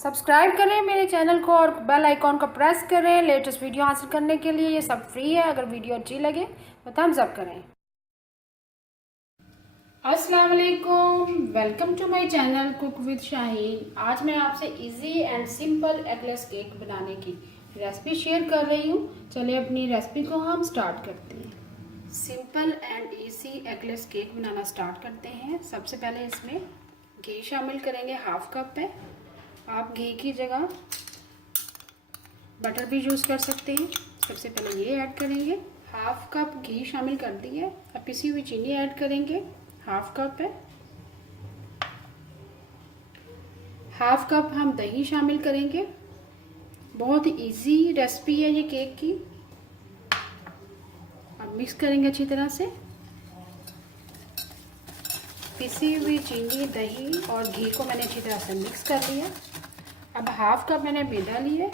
Subscribe करें मेरे channel को और बेल आइकॉन को प्रेस करें लेटेस्ट वीडियो हासिल करने के लिए। ये सब फ्री है। अगर वीडियो अच्छी लगे तो थम्स अप करें। अस्सलाम वालेकुम, welcome to my channel cook with Shaheen. आज मैं आपसे easy and simple eggless cake बनाने की रेसिपी शेयर कर रही हूँ। चलिए अपनी रेसिपी को हम स्टार्ट करते हैं। Simple and easy eggless cake banana start करते हैं। सबसे पहले इसमें घी शामिल करेंगे, हाफ कप है। आप घी की जगह बटर भी यूज़ कर सकते हैं। सबसे पहले ये ऐड करेंगे, हाफ कप घी शामिल कर दिए। अब पिसी हुई चीनी ऐड करेंगे, हाफ कप है। हाफ कप हम दही शामिल करेंगे। बहुत इजी रेसिपी है ये केक की। अब मिक्स करेंगे अच्छी तरह से। पिसी हुई चीनी, दही और घी को मैंने अच्छी तरह से मिक्स कर लिया। अब हाफ कप मैंने मैदा लिया,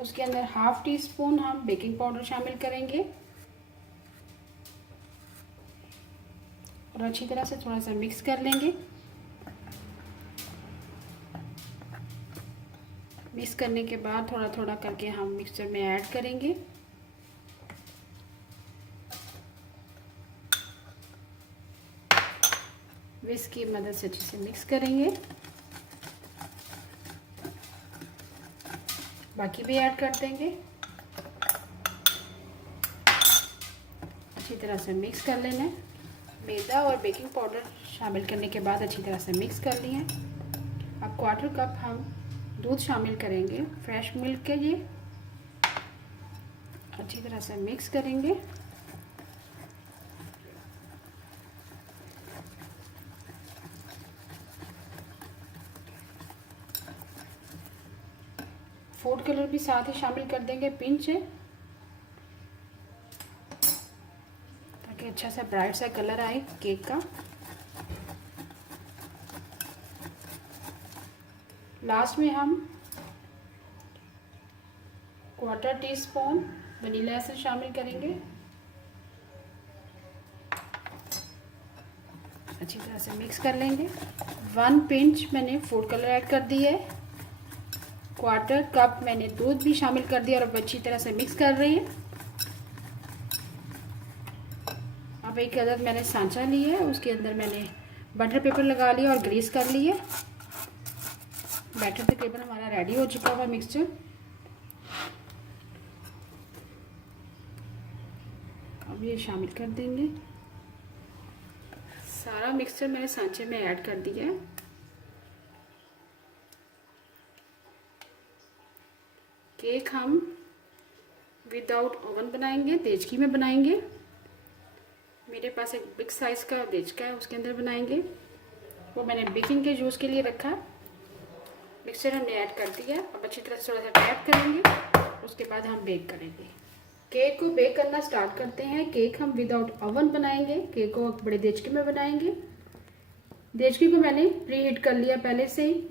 उसके अंदर हाफ टी स्पून हम बेकिंग पाउडर शामिल करेंगे और अच्छी तरह से थोड़ा सा मिक्स कर लेंगे। मिक्स करने के बाद थोड़ा थोड़ा करके हम मिक्सचर में ऐड करेंगे। विस्क की मदद से अच्छे से मिक्स करेंगे। बाकी भी ऐड कर देंगे। अच्छी तरह से मिक्स कर लेना है। मैदा और बेकिंग पाउडर शामिल करने के बाद अच्छी तरह से मिक्स कर लिए। अब क्वार्टर कप हम दूध शामिल करेंगे, फ्रेश मिल्क के। ये अच्छी तरह से मिक्स करेंगे। फूड कलर भी साथ ही शामिल कर देंगे, पिंच है, ताकि अच्छा सा ब्राइट सा कलर आए केक का। लास्ट में हम quarter tea spoon vanilla essence शामिल करेंगे। अच्छी तरह से मिक्स कर लेंगे। 1 पिंच मैंने फूड कलर ऐड कर दी है। क्वार्टर कप मैंने दूध भी शामिल कर दिया और अब अच्छी तरह से मिक्स कर रही है। अब एक अदद मैंने सांचा लिया है, उसके अंदर मैंने बटर पेपर लगा लिया और ग्रीस कर लिया। बैटर तकरीबन हमारा रेडी हो चुका हुआ मिक्सचर। अब ये शामिल कर देंगे। सारा मिक्सचर मैंने सांचे में ऐड कर दिया है। केक हम विदाउट ओवन बनाएंगे, देचकी में बनाएंगे। मेरे पास एक बिग साइज का देचका है, उसके अंदर बनाएंगे। वो मैंने बेकिंग के जूस के लिए रखा। मिक्सचर हमने ऐड कर दिया। अब अच्छी तरह से थोड़ा सा टैप करेंगे, उसके बाद हम बेक करेंगे। केक को बेक करना स्टार्ट करते हैं। केक हम विदाउट ओवन बनाएंगे। केक को बड़े देचके में बनाएंगे। देचकी को मैंने प्री हीट कर लिया पहले से ही।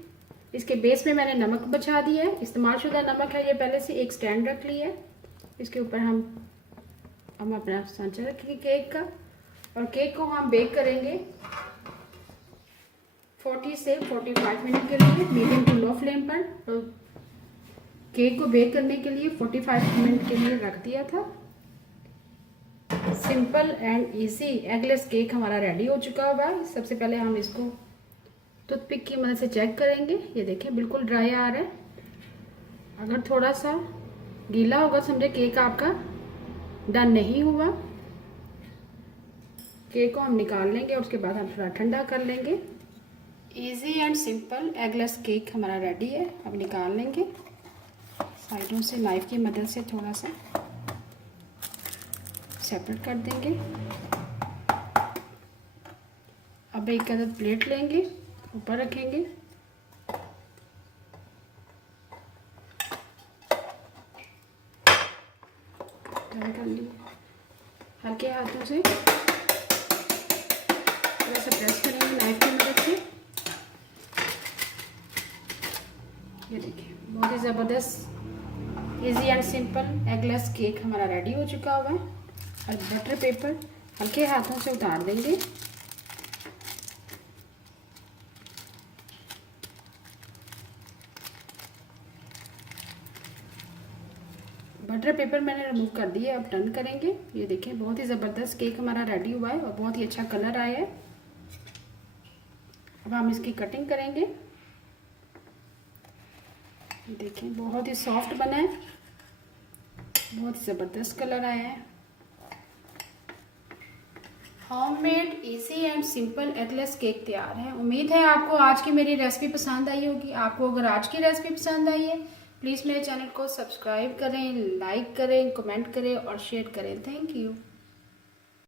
इसके बेस में मैंने नमक बचा दिया है, इस्तेमाल शुदा नमक है ये। पहले से एक स्टैंड रख लिया है, इसके ऊपर हम अपना सांचा रखेंगे केक का। और केक को हम बेक करेंगे 40 से 45 मिनट के लिए, मीडियम टू लो फ्लेम पर। तो केक को बेक करने के लिए 45 मिनट के लिए रख दिया था। Simple and easy eggless cake हमारा रेडी हो चुका हुआ है। सबसे पहले हम इसको टूथपिक की मदद से चेक करेंगे। ये देखिए बिल्कुल ड्राई आ रहा है। अगर थोड़ा सा गीला होगा समझे केक आपका डन नहीं हुआ। केक को हम निकाल लेंगे और उसके बाद हम थोड़ा ठंडा कर लेंगे। Easy and simple eggless cake हमारा रेडी है। अब निकाल लेंगे। साइडों से नाइफ की मदद से थोड़ा सा सेपरेट कर देंगे। अब एक अदद प्लेट लेंगे, ऊपर रखेंगे। कर लिए हल्के हाथों से थोड़ा सा प्रेस करेंगे नाइफ की मदद से। ये देखिए बहुत ही ज़बरदस्त easy and simple eggless cake हमारा रेडी हो चुका हुआ है। और बटर पेपर हल्के हाथों से उतार देंगे। बटर पेपर मैंने रिमूव कर दिया, अब टर्न करेंगे। ये देखें बहुत ही ज़बरदस्त केक हमारा रेडी हुआ है और बहुत ही अच्छा कलर आया है। अब हम इसकी कटिंग करेंगे। देखें बहुत ही सॉफ्ट बना है, बहुत ही ज़बरदस्त कलर आया है। Homemade easy and simple eggless cake तैयार है। उम्मीद है आपको आज की मेरी रेसिपी पसंद आई होगी। आपको अगर आज की रेसिपी पसंद आई है प्लीज़ मेरे चैनल को सब्सक्राइब करें, लाइक करें, कमेंट करें और शेयर करें। Thank you.